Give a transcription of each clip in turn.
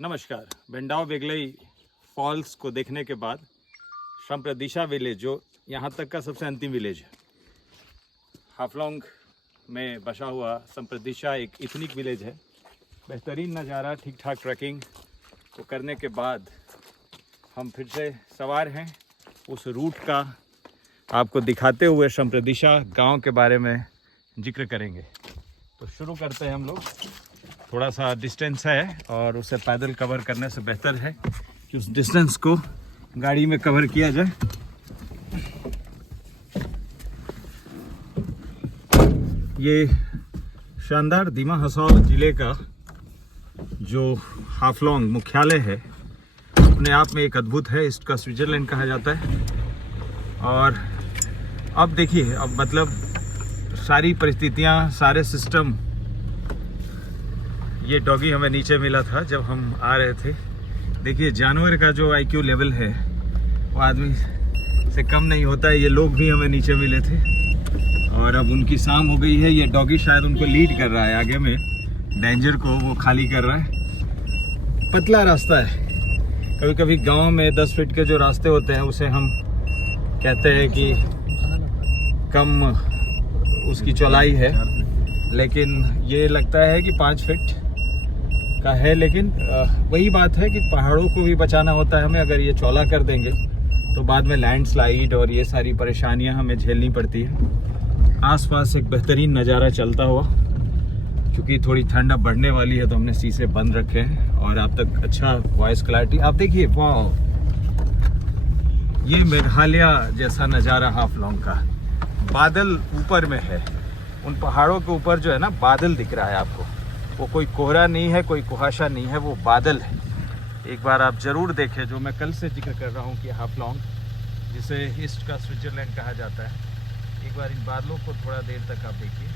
नमस्कार। बेंडाव वेगलई फॉल्स को देखने के बाद संप्रदिशा विलेज, जो यहाँ तक का सबसे अंतिम विलेज है, हाफलोंग में बसा हुआ संप्रदिशा एक इथनिक विलेज है। बेहतरीन नज़ारा, ठीक ठाक ट्रैकिंग को करने के बाद हम फिर से सवार हैं। उस रूट का आपको दिखाते हुए संप्रदिशा गांव के बारे में जिक्र करेंगे। तो शुरू करते हैं हम लोग। थोड़ा सा डिस्टेंस है और उसे पैदल कवर करने से बेहतर है कि उस डिस्टेंस को गाड़ी में कवर किया जाए। ये शानदार दिमा हसौल ज़िले का जो हाफलोंग मुख्यालय है, अपने आप में एक अद्भुत है। इसका स्विट्ज़रलैंड कहा जाता है। और अब देखिए, अब मतलब सारी परिस्थितियाँ, सारे सिस्टम। ये डॉगी हमें नीचे मिला था जब हम आ रहे थे। देखिए, जानवर का जो IQ लेवल है वो आदमी से कम नहीं होता है। ये लोग भी हमें नीचे मिले थे और अब उनकी शाम हो गई है। ये डॉगी शायद उनको लीड कर रहा है, आगे में डेंजर को वो खाली कर रहा है। पतला रास्ता है। कभी कभी गांव में 10 फीट के जो रास्ते होते हैं उसे हम कहते हैं कि कम उसकी चौड़ाई है, लेकिन ये लगता है कि 5 फीट का है। लेकिन वही बात है कि पहाड़ों को भी बचाना होता है हमें। अगर ये चौड़ा कर देंगे तो बाद में लैंडस्लाइड और ये सारी परेशानियां हमें झेलनी पड़ती है। आसपास एक बेहतरीन नज़ारा चलता हुआ, क्योंकि थोड़ी ठंड अब बढ़ने वाली है तो हमने शीशे बंद रखे हैं और आप तक अच्छा वॉइस क्लैरिटी। आप देखिए, वाह, ये मेघालय जैसा नज़ारा हाफलोंग का। बादल ऊपर में है, उन पहाड़ों के ऊपर जो है ना, बादल दिख रहा है आपको। वो कोई कोहरा नहीं है, कोई कुहासा नहीं है, वो बादल है। एक बार आप ज़रूर देखें, जो मैं कल से जिक्र कर रहा हूँ कि हाफलोंग, जिसे ईस्ट का स्विट्ज़रलैंड कहा जाता है, एक बार इन बादलों को थोड़ा देर तक आप देखिए।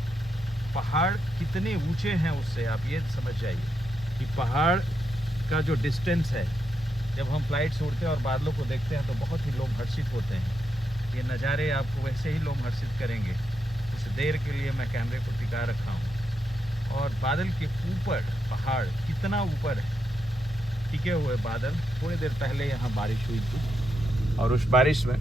पहाड़ कितने ऊंचे हैं उससे आप ये समझ जाइए कि पहाड़ का जो डिस्टेंस है। जब हम फ्लाइट से उड़ते हैं और बादलों को देखते हैं तो बहुत ही लोमहर्षित होते हैं। ये नज़ारे आपको वैसे ही लोमहर्षित करेंगे। कुछ देर के लिए मैं कैमरे को टिका रखा हूँ और बादल के ऊपर पहाड़ कितना ऊपर है, टिके हुए बादल। थोड़ी देर पहले यहाँ बारिश हुई थी और उस बारिश में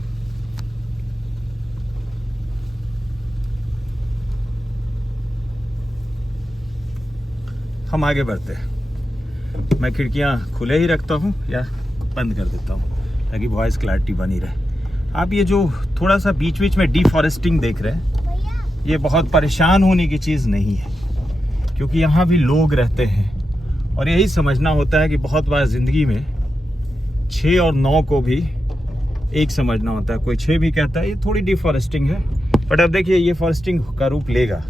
हम आगे बढ़ते हैं। मैं खिड़कियाँ खुले ही रखता हूँ या बंद कर देता हूँ ताकि वॉइस क्लैरिटी बनी रहे। आप ये जो थोड़ा सा बीच बीच में डिफॉरेस्टिंग देख रहे हैं, ये बहुत परेशान होने की चीज़ नहीं है, क्योंकि यहाँ भी लोग रहते हैं। और यही समझना होता है कि बहुत बार ज़िंदगी में 6 और 9 को भी एक समझना होता है। कोई 6 भी कहता है। ये थोड़ी डिफॉरेस्टिंग है, बट अब देखिए ये फॉरेस्टिंग का रूप लेगा।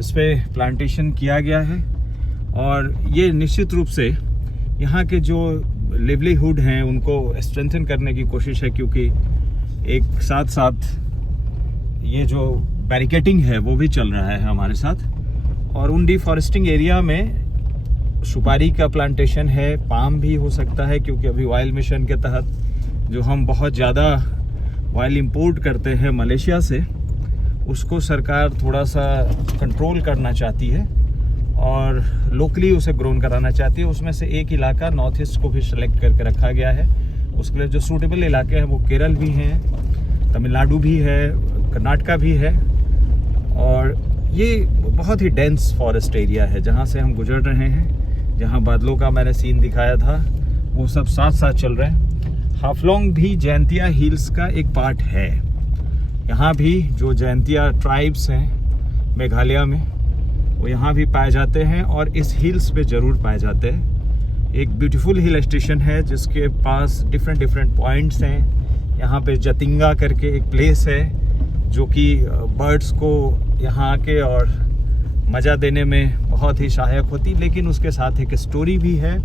इस पर प्लांटेशन किया गया है और ये निश्चित रूप से यहाँ के जो लिवलीहुड हैं उनको स्ट्रेंथन करने की कोशिश है, क्योंकि एक साथ साथ ये जो बैरिकेडिंग है वो भी चल रहा है हमारे साथ। और उन डिफॉरेस्टिंग एरिया में सुपारी का प्लांटेशन है, पाम भी हो सकता है, क्योंकि अभी ऑयल मिशन के तहत जो हम बहुत ज़्यादा ऑयल इंपोर्ट करते हैं मलेशिया से, उसको सरकार थोड़ा सा कंट्रोल करना चाहती है और लोकली उसे ग्रोन कराना चाहती है। उसमें से एक इलाका नॉर्थ ईस्ट को भी सेलेक्ट करके रखा गया है। उसके लिए जो सूटेबल इलाके हैं वो केरल भी हैं, तमिलनाडु भी है, कर्नाटका भी है। और ये बहुत ही डेंस फॉरेस्ट एरिया है जहाँ से हम गुजर रहे हैं। जहाँ बादलों का मैंने सीन दिखाया था वो सब साथ साथ चल रहे हैं। हाफलोंग भी जैंतिया हिल्स का एक पार्ट है। यहाँ भी जो जैंतिया ट्राइब्स हैं मेघालय में, वो यहाँ भी पाए जाते हैं और इस हिल्स पे ज़रूर पाए जाते हैं। एक ब्यूटीफुल हिल स्टेशन है जिसके पास डिफरेंट पॉइंट्स हैं। यहाँ पे जतिंगा करके एक प्लेस है जो कि बर्ड्स को यहाँ आके और मज़ा देने में बहुत ही सहायक होती। लेकिन उसके साथ एक स्टोरी भी है।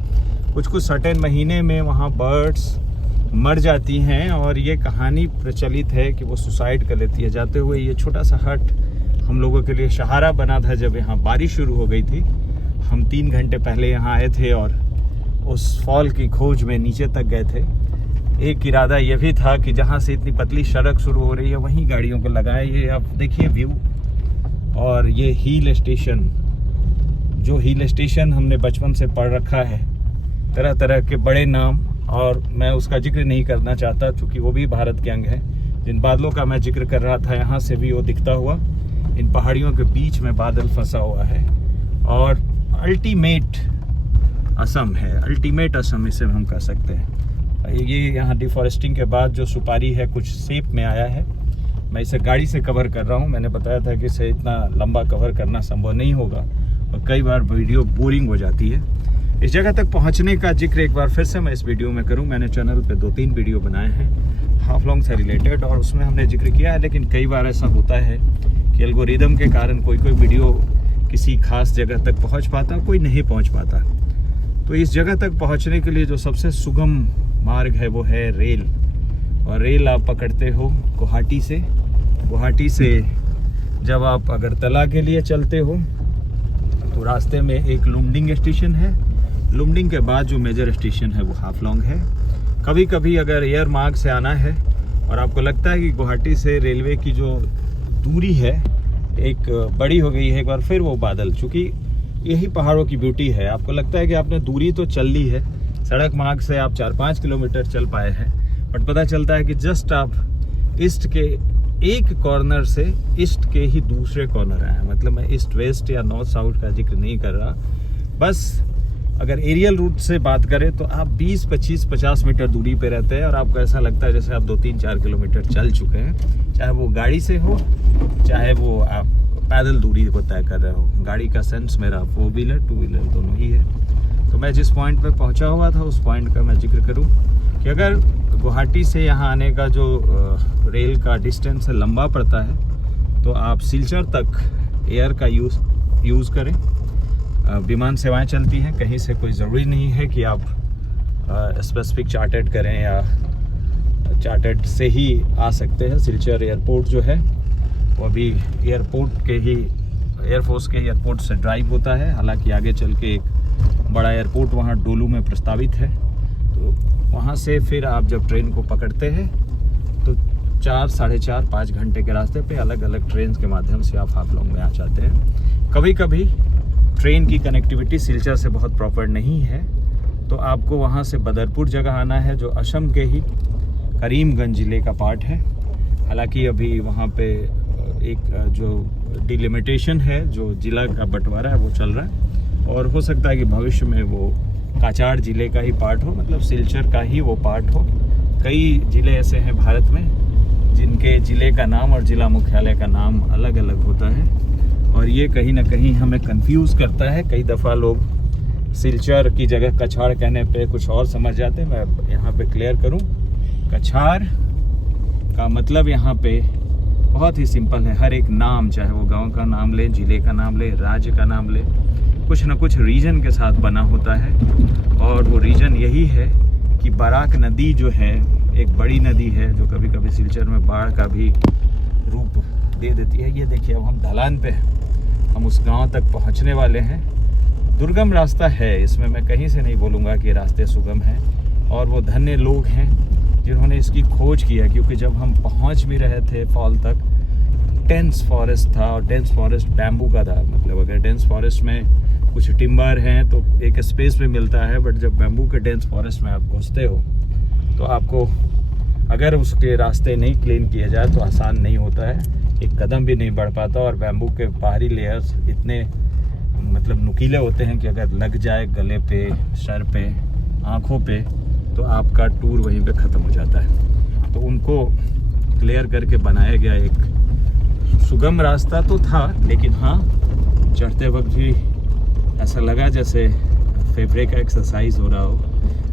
कुछ सर्टेन महीने में वहाँ बर्ड्स मर जाती हैं और ये कहानी प्रचलित है कि वो सुसाइड कर लेती है। जाते हुए ये छोटा सा हट हम लोगों के लिए सहारा बना था जब यहाँ बारिश शुरू हो गई थी। हम 3 घंटे पहले यहाँ आए थे और उस फॉल की खोज में नीचे तक गए थे। एक इरादा ये भी था कि जहाँ से इतनी पतली सड़क शुरू हो रही है वहीं गाड़ियों को लगाए। ये आप देखिए व्यू। और ये हिल स्टेशन, जो हिल स्टेशन हमने बचपन से पढ़ रखा है तरह तरह के बड़े नाम, और मैं उसका जिक्र नहीं करना चाहता क्योंकि वो भी भारत के अंग है। जिन बादलों का मैं जिक्र कर रहा था, यहाँ से भी वो दिखता हुआ इन पहाड़ियों के बीच में बादल फंसा हुआ है। और अल्टीमेट असम है, अल्टीमेट असम इसे हम कह सकते हैं। ये यहाँ डिफॉरेस्टिंग के बाद जो सुपारी है कुछ शेप में आया है। मैं इसे गाड़ी से कवर कर रहा हूँ। मैंने बताया था कि इसे इतना लंबा कवर करना संभव नहीं होगा और कई बार वीडियो बोरिंग हो जाती है। इस जगह तक पहुँचने का जिक्र एक बार फिर से मैं इस वीडियो में करूँ। मैंने चैनल पे 2-3 वीडियो बनाए हैं हाफलोंग से रिलेटेड और उसमें हमने जिक्र किया है, लेकिन कई बार ऐसा होता है कि एल्गोरिदम के कारण कोई वीडियो किसी खास जगह तक पहुँच पाता, कोई नहीं पहुँच पाता। तो इस जगह तक पहुँचने के लिए जो सबसे सुगम मार्ग है वो है रेल। और रेल आप पकड़ते हो गुवाहाटी से। गुवाहाटी से जब आप अगरतला के लिए चलते हो तो रास्ते में एक लुमडिंग स्टेशन है। लुमडिंग के बाद जो मेजर स्टेशन है वो हाफलोंग है। कभी कभी अगर एयर मार्ग से आना है और आपको लगता है कि गुवाहाटी से रेलवे की जो दूरी है एक बड़ी हो गई है, एक बार फिर वो बादल, चूँकि यही पहाड़ों की ब्यूटी है, आपको लगता है कि आपने दूरी तो चल ली है, सड़क मार्ग से आप 4-5 किलोमीटर चल पाए हैं, बट पता चलता है कि जस्ट आप ईस्ट के एक कॉर्नर से ईस्ट के ही दूसरे कॉर्नर आए हैं। मतलब मैं ईस्ट वेस्ट या नॉर्थ साउथ का जिक्र नहीं कर रहा, बस अगर एरियल रूट से बात करें तो आप 20, 25, 50 मीटर दूरी पे रहते हैं और आपको ऐसा लगता है जैसे आप 2-3-4 किलोमीटर चल चुके हैं, चाहे वो गाड़ी से हो चाहे वो आप पैदल दूरी को तय कर रहे हो। गाड़ी का सेंस मेरा 4 व्हीलर 2 व्हीलर दोनों ही है। तो मैं जिस पॉइंट पे पहुंचा हुआ था उस पॉइंट का मैं जिक्र करूं कि अगर गुवाहाटी से यहाँ आने का जो रेल का डिस्टेंस लंबा पड़ता है तो आप सिलचर तक एयर का यूज़ करें। विमान सेवाएं चलती हैं, कहीं से कोई ज़रूरी नहीं है कि आप स्पेसिफिक चार्टर्ड करें या चार्टर्ड से ही आ सकते हैं। सिलचर एयरपोर्ट जो है वो अभी एयरपोर्ट के ही एयरफोर्स के एयरपोर्ट से ड्राइव होता है। हालांकि आगे चल के एक बड़ा एयरपोर्ट वहाँ डोलू में प्रस्तावित है। तो वहाँ से फिर आप जब ट्रेन को पकड़ते हैं तो 4, 4.5, 5 घंटे के रास्ते पे अलग अलग ट्रेन के माध्यम से आप हाफलोंग में आ जाते हैं। कभी कभी ट्रेन की कनेक्टिविटी सिलचर से बहुत प्रॉपर नहीं है तो आपको वहाँ से बदरपुर जगह आना है जो असम के ही करीमगंज ज़िले का पार्ट है। हालांकि अभी वहाँ पे एक जो डिलिमिटेशन है, जो ज़िला का बंटवारा है वो चल रहा है और हो सकता है कि भविष्य में वो काचार ज़िले का ही पार्ट हो, मतलब सिलचर का ही वो पार्ट हो। कई ज़िले ऐसे हैं भारत में जिनके ज़िले का नाम और ज़िला मुख्यालय का नाम अलग अलग होता है और ये कहीं ना कहीं हमें कंफ्यूज करता है। कई दफ़ा लोग सिलचर की जगह कछाड़ कहने पे कुछ और समझ जाते हैं। मैं यहाँ पे क्लियर करूँ, कछाड़ का मतलब यहाँ पे बहुत ही सिंपल है। हर एक नाम, चाहे वो गांव का नाम ले, ज़िले का नाम ले, राज्य का नाम ले, कुछ ना कुछ रीजन के साथ बना होता है और वो रीजन यही है कि बराक नदी जो है एक बड़ी नदी है जो कभी कभी सिलचर में बाढ़ का भी रूप दे देती है। ये देखिए अब हम ढलान पे हैं, हम उस गांव तक पहुंचने वाले हैं। दुर्गम रास्ता है, इसमें मैं कहीं से नहीं बोलूँगा कि रास्ते सुगम हैं और वो धन्य लोग हैं जिन्होंने इसकी खोज किया, क्योंकि जब हम पहुंच भी रहे थे फॉल तक डेंस फॉरेस्ट था और डेंस फॉरेस्ट बैम्बू का था। मतलब अगर डेंस फॉरेस्ट में कुछ टिम्बर हैं तो एक स्पेस भी मिलता है, बट जब बैम्बू के डेंस फॉरेस्ट में आप घुसते हो तो आपको अगर उसके रास्ते नहीं क्लीन किए जाए तो आसान नहीं होता है, एक कदम भी नहीं बढ़ पाता। और बैम्बू के बाहरी लेयर्स इतने मतलब नुकीले होते हैं कि अगर लग जाए गले पे, सर पे, आँखों पे तो आपका टूर वहीं पे ख़त्म हो जाता है। तो उनको क्लियर करके बनाया गया एक सुगम रास्ता तो था, लेकिन हाँ चढ़ते वक्त भी ऐसा लगा जैसे फेफड़े का एक्सरसाइज हो रहा हो।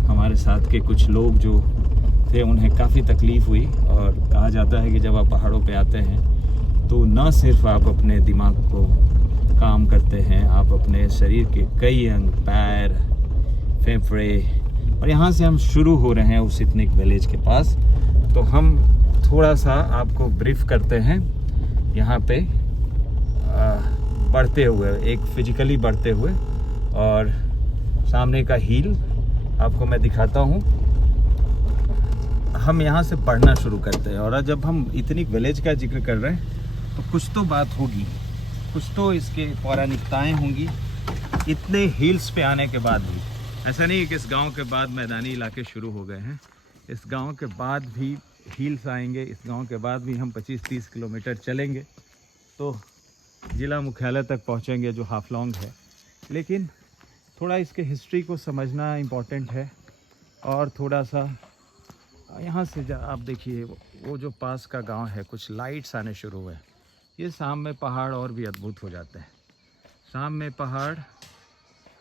हमारे साथ के कुछ लोग जो थे उन्हें काफ़ी तकलीफ़ हुई और कहा जाता है कि जब आप पहाड़ों पे आते हैं तो न सिर्फ आप अपने दिमाग को काम करते हैं, आप अपने शरीर के कई अंग, पैर, फेफड़े, और यहाँ से हम शुरू हो रहे हैं उस सितनिक विलेज के पास। तो हम थोड़ा सा आपको ब्रीफ करते हैं यहाँ पे बढ़ते हुए, एक फिजिकली बढ़ते हुए, और सामने का हिल आपको मैं दिखाता हूँ। हम यहाँ से बढ़ना शुरू करते हैं और जब हम इतनी विलेज का जिक्र कर रहे हैं तो कुछ तो बात होगी, कुछ तो इसके पौराणिकताएँ होंगी। इतने हिल्स पे आने के बाद भी ऐसा नहीं है कि इस गांव के बाद मैदानी इलाके शुरू हो गए हैं। इस गांव के बाद भी हिल्स आएंगे। इस गांव के बाद भी हम 25-30 किलोमीटर चलेंगे तो ज़िला मुख्यालय तक पहुंचेंगे, जो हाफलॉन्ग है। लेकिन थोड़ा इसके हिस्ट्री को समझना इम्पोर्टेंट है। और थोड़ा सा यहाँ से आप देखिए, वो जो पास का गांव है, कुछ लाइट्स आने शुरू हुए। ये शाम में पहाड़ और भी अद्भुत हो जाते हैं। शाम में पहाड़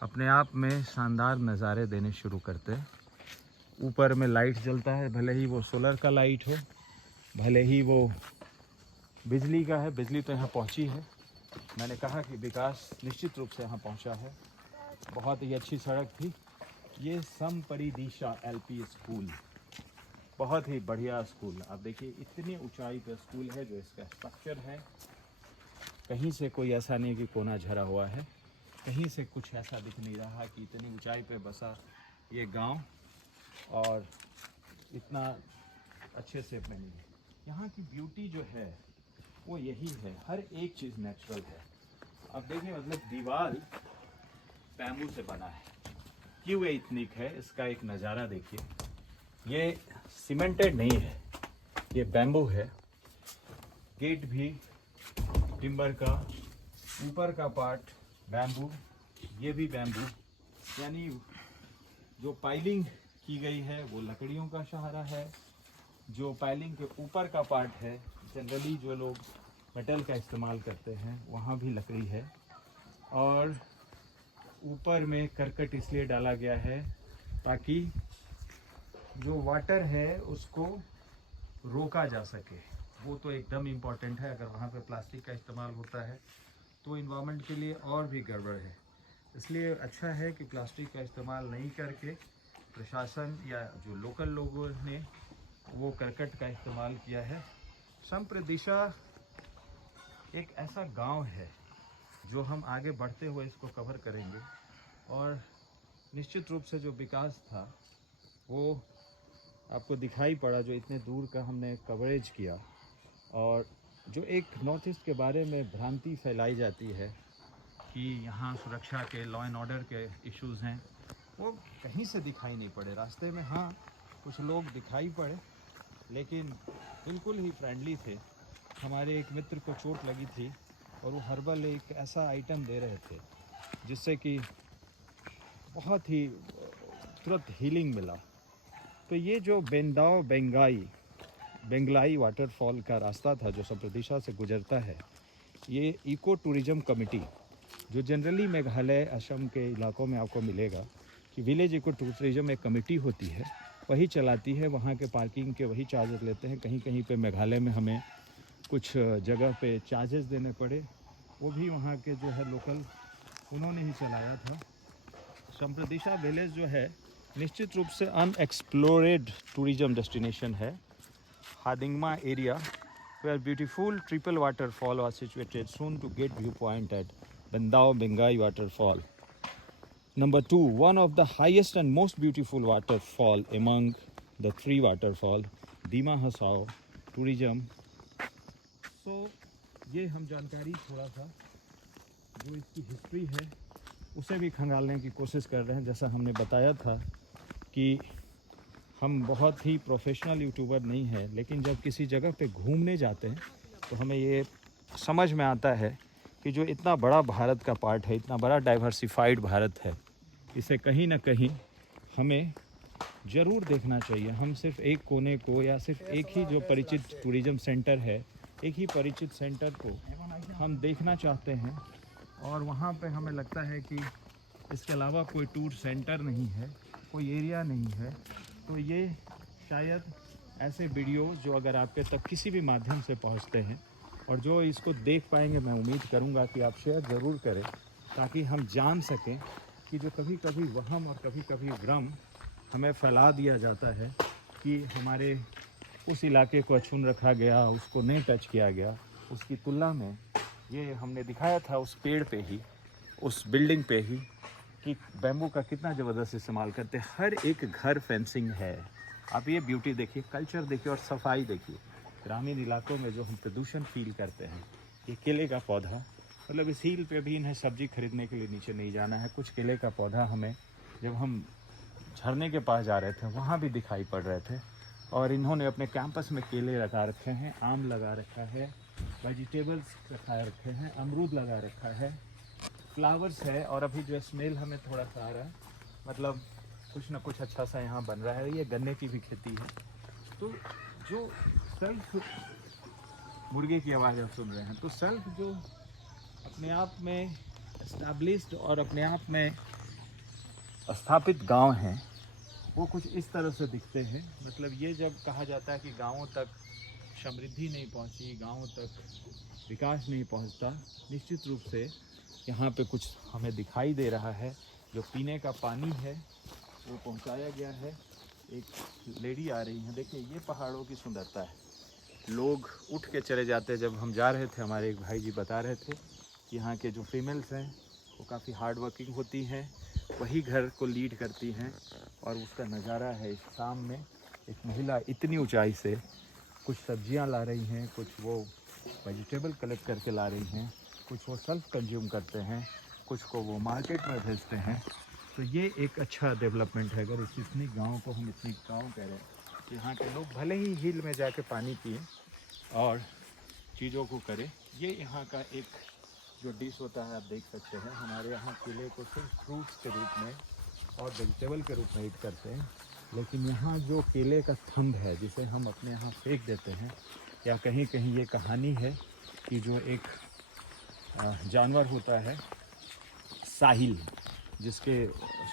अपने आप में शानदार नज़ारे देने शुरू करते हैं। ऊपर में लाइट जलता है, भले ही वो सोलर का लाइट हो, भले ही वो बिजली का है। बिजली तो यहाँ पहुँची है। मैंने कहा कि विकास निश्चित रूप से यहाँ पहुँचा है। बहुत ही अच्छी सड़क थी। ये समपरिदिशा एलपी स्कूल, बहुत ही बढ़िया स्कूल। आप देखिए इतनी ऊंचाई पर स्कूल है। जो इसका स्ट्रक्चर है, कहीं से कोई ऐसा नहीं कि कोना झरा हुआ है, कहीं से कुछ ऐसा दिख नहीं रहा कि इतनी ऊंचाई पे बसा ये गांव और इतना अच्छे से बनी है। यहाँ की ब्यूटी जो है वो यही है, हर एक चीज़ नेचुरल है। अब देखिए, मतलब दीवार बैम्बू से बना है। क्यों ये इतनी है, इसका एक नज़ारा देखिए। ये सीमेंटेड नहीं है, ये बैम्बू है। गेट भी टिम्बर का, ऊपर का पार्ट बैम्बू, ये भी बैम्बू। यानी जो पाइलिंग की गई है वो लकड़ियों का सहारा है। जो पाइलिंग के ऊपर का पार्ट है, जनरली जो लोग मेटल का इस्तेमाल करते हैं, वहाँ भी लकड़ी है। और ऊपर में करकट इसलिए डाला गया है ताकि जो वाटर है उसको रोका जा सके। वो तो एकदम इम्पॉर्टेंट है। अगर वहाँ पे प्लास्टिक का इस्तेमाल होता है तो इन्वायरमेंट के लिए और भी गड़बड़ है। इसलिए अच्छा है कि प्लास्टिक का इस्तेमाल नहीं करके प्रशासन या जो लोकल लोगों ने वो करकट का इस्तेमाल किया है। समप्रदिशा एक ऐसा गांव है जो हम आगे बढ़ते हुए इसको कवर करेंगे। और निश्चित रूप से जो विकास था वो आपको दिखाई पड़ा, जो इतने दूर का हमने कवरेज किया। और जो एक नॉर्थ ईस्ट के बारे में भ्रांति फैलाई जाती है कि यहाँ सुरक्षा के, लॉ एंड ऑर्डर के इश्यूज़ हैं, वो कहीं से दिखाई नहीं पड़े। रास्ते में हाँ कुछ लोग दिखाई पड़े, लेकिन बिल्कुल ही फ्रेंडली थे। हमारे एक मित्र को चोट लगी थी और वो हर्बल एक ऐसा आइटम दे रहे थे जिससे कि बहुत ही तुरंत हीलिंग मिला। तो ये जो बेंगलाई वाटरफॉल का रास्ता था जो समप्रदिशा से गुजरता है, ये इको टूरिज़म कमेटी, जो जनरली मेघालय असम के इलाकों में आपको मिलेगा कि विलेज इको टूरिज़म एक कमेटी होती है, वही चलाती है। वहाँ के पार्किंग के वही चार्जेस लेते हैं। कहीं कहीं पे मेघालय में हमें कुछ जगह पे चार्जेस देने पड़े, वो भी वहाँ के जो है लोकल उन्होंने ही चलाया था। समप्रदिशा विलेज जो है निश्चित रूप से अनएक्सप्लोरेड टूरिज़म डेस्टिनेशन है। हादिंगमा area where beautiful triple waterfall was situated, soon to get viewpoint at Bandao Bengai waterfall. Number 2, one of the highest and most beautiful waterfall among the 3 waterfall, Dima Hasao tourism. So ये हम जानकारी थोड़ा सा जो इसकी history है उसे भी खंगालने की कोशिश कर रहे हैं। जैसा हमने बताया था कि हम बहुत ही प्रोफेशनल यूट्यूबर नहीं हैं, लेकिन जब किसी जगह पे घूमने जाते हैं तो हमें ये समझ में आता है कि जो इतना बड़ा भारत का पार्ट है, इतना बड़ा डाइवर्सिफाइड भारत है, इसे कहीं ना कहीं हमें ज़रूर देखना चाहिए। हम सिर्फ एक कोने को या सिर्फ एक ही जो परिचित टूरिज़म सेंटर है, एक ही परिचित सेंटर को हम देखना चाहते हैं और वहाँ पे हमें लगता है कि इसके अलावा कोई टूर सेंटर नहीं है, कोई एरिया नहीं है। तो ये शायद ऐसे वीडियोस जो अगर आपके तक किसी भी माध्यम से पहुंचते हैं और जो इसको देख पाएंगे, मैं उम्मीद करूंगा कि आप शेयर ज़रूर करें ताकि हम जान सकें कि जो कभी कभी वहम और कभी कभी भ्रम हमें फैला दिया जाता है कि हमारे उस इलाके को अछून रखा गया, उसको नहीं टच किया गया, उसकी तुलना में ये हमने दिखाया था उस पेड़ पे ही, उस बिल्डिंग पे ही कि बैम्बू का कितना ज़बरदस्त इस्तेमाल करते हैं। हर एक घर फेंसिंग है। आप ये ब्यूटी देखिए, कल्चर देखिए और सफाई देखिए। ग्रामीण इलाकों में जो हम प्रदूषण फील करते हैं, ये केले का पौधा, मतलब इस हील पे भी इन्हें सब्जी खरीदने के लिए नीचे नहीं जाना है। कुछ केले का पौधा हमें जब हम झरने के पास जा रहे थे वहाँ भी दिखाई पड़ रहे थे। और इन्होंने अपने कैंपस में केले लगा रखे हैं, आम लगा रखा है, वेजिटेबल्स लगा रखे हैं, अमरूद लगा रखा है, फ्लावर्स है। और अभी जो स्मेल हमें थोड़ा सा आ रहा है, मतलब कुछ ना कुछ अच्छा सा यहाँ बन रहा है। ये गन्ने की भी खेती है। तो जो सेल्फ, मुर्गे की आवाज़ आप सुन रहे हैं, तो सेल्फ जो अपने आप में एस्टैब्लिश्ड और अपने आप में स्थापित गांव हैं, वो कुछ इस तरह से दिखते हैं। मतलब ये जब कहा जाता है कि गांवों तक समृद्धि नहीं पहुंची, गांवों तक विकास नहीं पहुंचता, निश्चित रूप से यहाँ पे कुछ हमें दिखाई दे रहा है। जो पीने का पानी है वो पहुंचाया गया है। एक लेडी आ रही है, देखिए ये पहाड़ों की सुंदरता है। लोग उठ के चले जाते हैं। जब हम जा रहे थे, हमारे एक भाई जी बता रहे थे कि यहाँ के जो फीमेल्स हैं वो काफ़ी हार्ड वर्किंग होती हैं, वही घर को लीड करती हैं। और उसका नज़ारा है, शाम में एक महिला इतनी ऊंचाई से कुछ सब्जियां ला रही हैं, कुछ वो वेजिटेबल कलेक्ट करके ला रही हैं, कुछ वो सेल्फ कंज्यूम करते हैं, कुछ को वो मार्केट में भेजते हैं। तो ये एक अच्छा डेवलपमेंट है। अगर इतनी गाँव को हम इतनी गाँव कह रहे हैं, कि यहाँ के लोग भले ही हिल में जाके पानी पिए और चीज़ों को करें। ये यहाँ का एक जो डिश होता है, आप देख सकते हैं, हमारे यहाँ केले को सिर्फ फ्रूट्स के रूप में और वेजिटेबल के रूप में ईट करते हैं। लेकिन यहाँ जो केले का थंब है, जिसे हम अपने यहाँ फेंक देते हैं, या कहीं कहीं ये कहानी है कि जो एक जानवर होता है साहिल, जिसके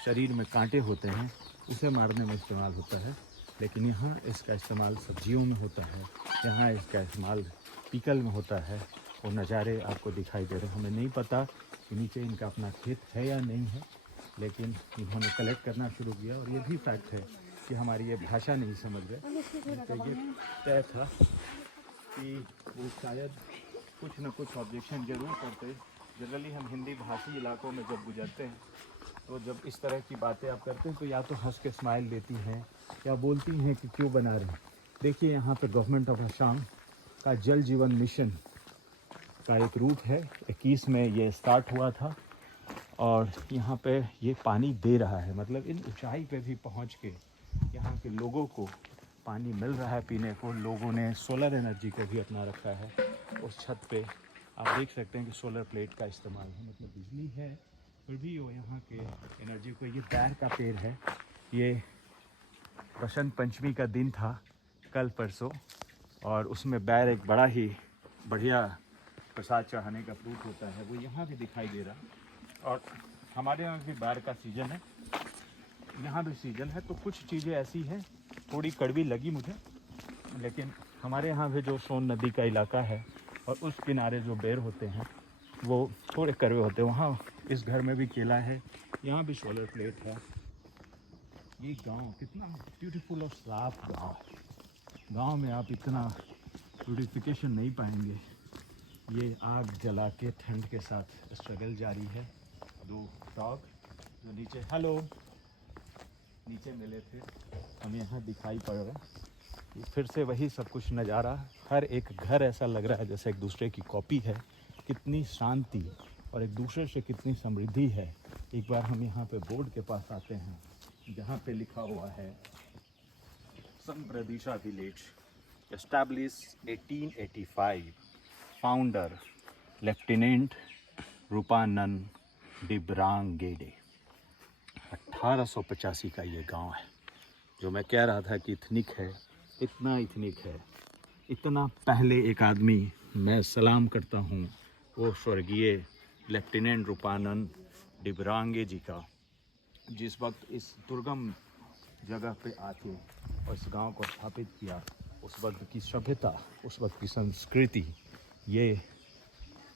शरीर में कांटे होते हैं, उसे मारने में इस्तेमाल होता है। लेकिन यहाँ इसका इस्तेमाल सब्जियों में होता है, यहाँ इसका इस्तेमाल पीकल में होता है। और नज़ारे आपको दिखाई दे रहे हैं। हमें नहीं पता कि नीचे इनका अपना खेत है या नहीं है, लेकिन इन्होंने कलेक्ट करना शुरू किया। और ये भी फैक्ट है कि हमारी ये भाषा नहीं समझ रहे, तो ये तय था कि वो शायद कुछ न कुछ ऑब्जेक्शन ज़रूर करते। जनरली हम हिंदी भाषी इलाकों में जब गुजरते हैं, तो जब इस तरह की बातें आप करते हैं, तो या तो हंस के स्माइल देती हैं या बोलती हैं कि क्यों बना रहे हैं। देखिए यहाँ पे गवर्नमेंट ऑफ असम का जल जीवन मिशन का एक रूप है। 21 में ये स्टार्ट हुआ था और यहाँ पे ये पानी दे रहा है। मतलब इन ऊंचाई पे भी पहुँच के यहाँ के लोगों को पानी मिल रहा है पीने को। लोगों ने सोलर एनर्जी का भी अपना रखा है। उस छत पे आप देख सकते हैं कि सोलर प्लेट का इस्तेमाल है, मतलब बिजली है, फिर भी वो यहाँ के एनर्जी को। ये बैर का पेड़ है। ये बसंत पंचमी का दिन था कल परसों, और उसमें बैर एक बड़ा ही बढ़िया प्रसाद चढ़ाने का फ्रूट होता है, वो यहाँ भी दिखाई दे रहा। और हमारे यहाँ भी बैर का सीज़न है, यहाँ भी सीज़न है। तो कुछ चीज़ें ऐसी हैं, थोड़ी कड़वी लगी मुझे, लेकिन हमारे यहाँ भी जो सोन नदी का इलाका है और उस किनारे जो बेर होते हैं वो थोड़े कड़वे होते हैं। वहाँ इस घर में भी केला है, यहाँ भी सोलर प्लेट है। ये गांव कितना ब्यूटीफुल और साफ गांव है। गांव में आप इतना ब्यूटिफिकेशन नहीं पाएंगे। ये आग जला के ठंड के साथ स्ट्रगल जारी है। दो डॉग जो नीचे, हेलो, नीचे मिले थे, हम यहाँ दिखाई पड़ रहे हैं। फिर से वही सब कुछ नज़ारा। हर एक घर ऐसा लग रहा है जैसे एक दूसरे की कॉपी है। कितनी शांति और एक दूसरे से कितनी समृद्धि है। एक बार हम यहाँ पे बोर्ड के पास आते हैं जहाँ पे लिखा हुआ है संप्रदिशा village, established 1885, founder lieutenant Rupananda डिब्रांगेडे। 1885 का ये गांव है। जो मैं कह रहा था कि इथनिक है, इतना इथनिक है। इतना पहले एक आदमी मैं सलाम करता हूँ, वो स्वर्गीय लेफ्टिनेंट रूपानंद डिब्रांगे जी का, जिस वक्त इस दुर्गम जगह पे आके और इस गांव को स्थापित किया। उस वक्त की सभ्यता, उस वक्त की संस्कृति, ये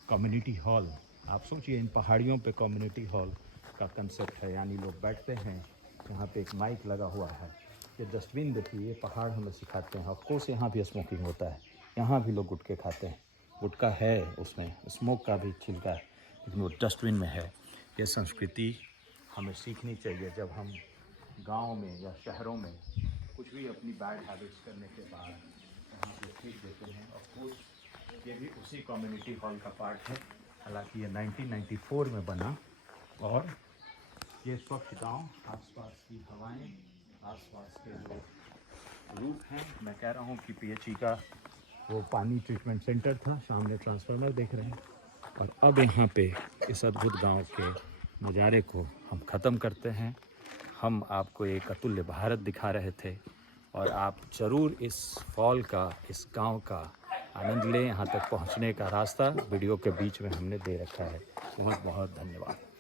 कम्युनिटी हॉल, आप सोचिए इन पहाड़ियों पे कम्युनिटी हॉल का कंसेप्ट है। यानी लोग बैठते हैं, यहाँ पे एक माइक लगा हुआ है। ये डस्टबिन देखिए, ये पहाड़ हमें सिखाते हैं। ऑफकोर्स यहाँ भी स्मोकिंग होता है, यहाँ भी लोग गुटखे खाते हैं, गुटखा है, उसमें स्मोक का भी छिलका है, लेकिन वो डस्टबिन में है। ये संस्कृति हमें सीखनी चाहिए। जब हम गांव में या शहरों में कुछ भी अपनी बैड हैबिट्स करने के बाद यहाँ पे सीख देते हैं। ऑफकोर्स ये भी उसी कम्युनिटी हॉल का पार्ट है। हालांकि ये 1994 में बना और ये स्वच्छ गांव, आसपास की हवाएं, आसपास के जो रूट हैं। मैं कह रहा हूँ कि पीएचई का वो पानी ट्रीटमेंट सेंटर था, सामने ट्रांसफार्मर देख रहे हैं। और अब यहाँ पे इस अद्भुत गांव के नज़ारे को हम ख़त्म करते हैं। हम आपको एक अतुल्य भारत दिखा रहे थे और आप ज़रूर इस फॉल का, इस गांव का आनंद लें। यहाँ तक पहुँचने का रास्ता वीडियो के बीच में हमने दे रखा है। बहुत बहुत धन्यवाद।